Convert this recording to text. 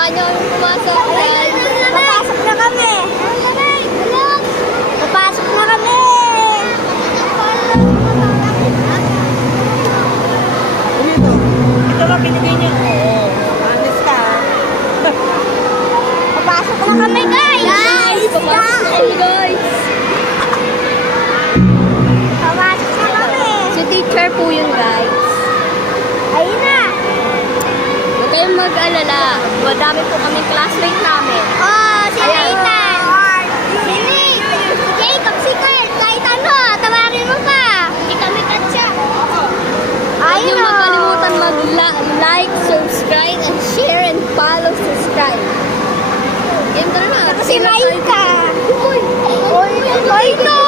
Samahan niyo kami pumasok. Papasok na kami. Papasok na kami. Ito ba binigay niyo? Oo. Honest ka. Papasok na kami, guys. Pumasok kami, guys. Papasok na kami. Si teacher po yun, guys. Ayun na. Huwag kayong mag-alala. Madami po kaming classmate namin. Oh, si Ayan. Nathan. Si Nate. Si Jacob, si Kurt. Kahit ano, tawarin mo pa. Hindi kami katsa. Huwag Ayun niyo na. makalimutan mag-like, subscribe, and share, and follow, subscribe. Game ka na na. Si Laika. Uy, no.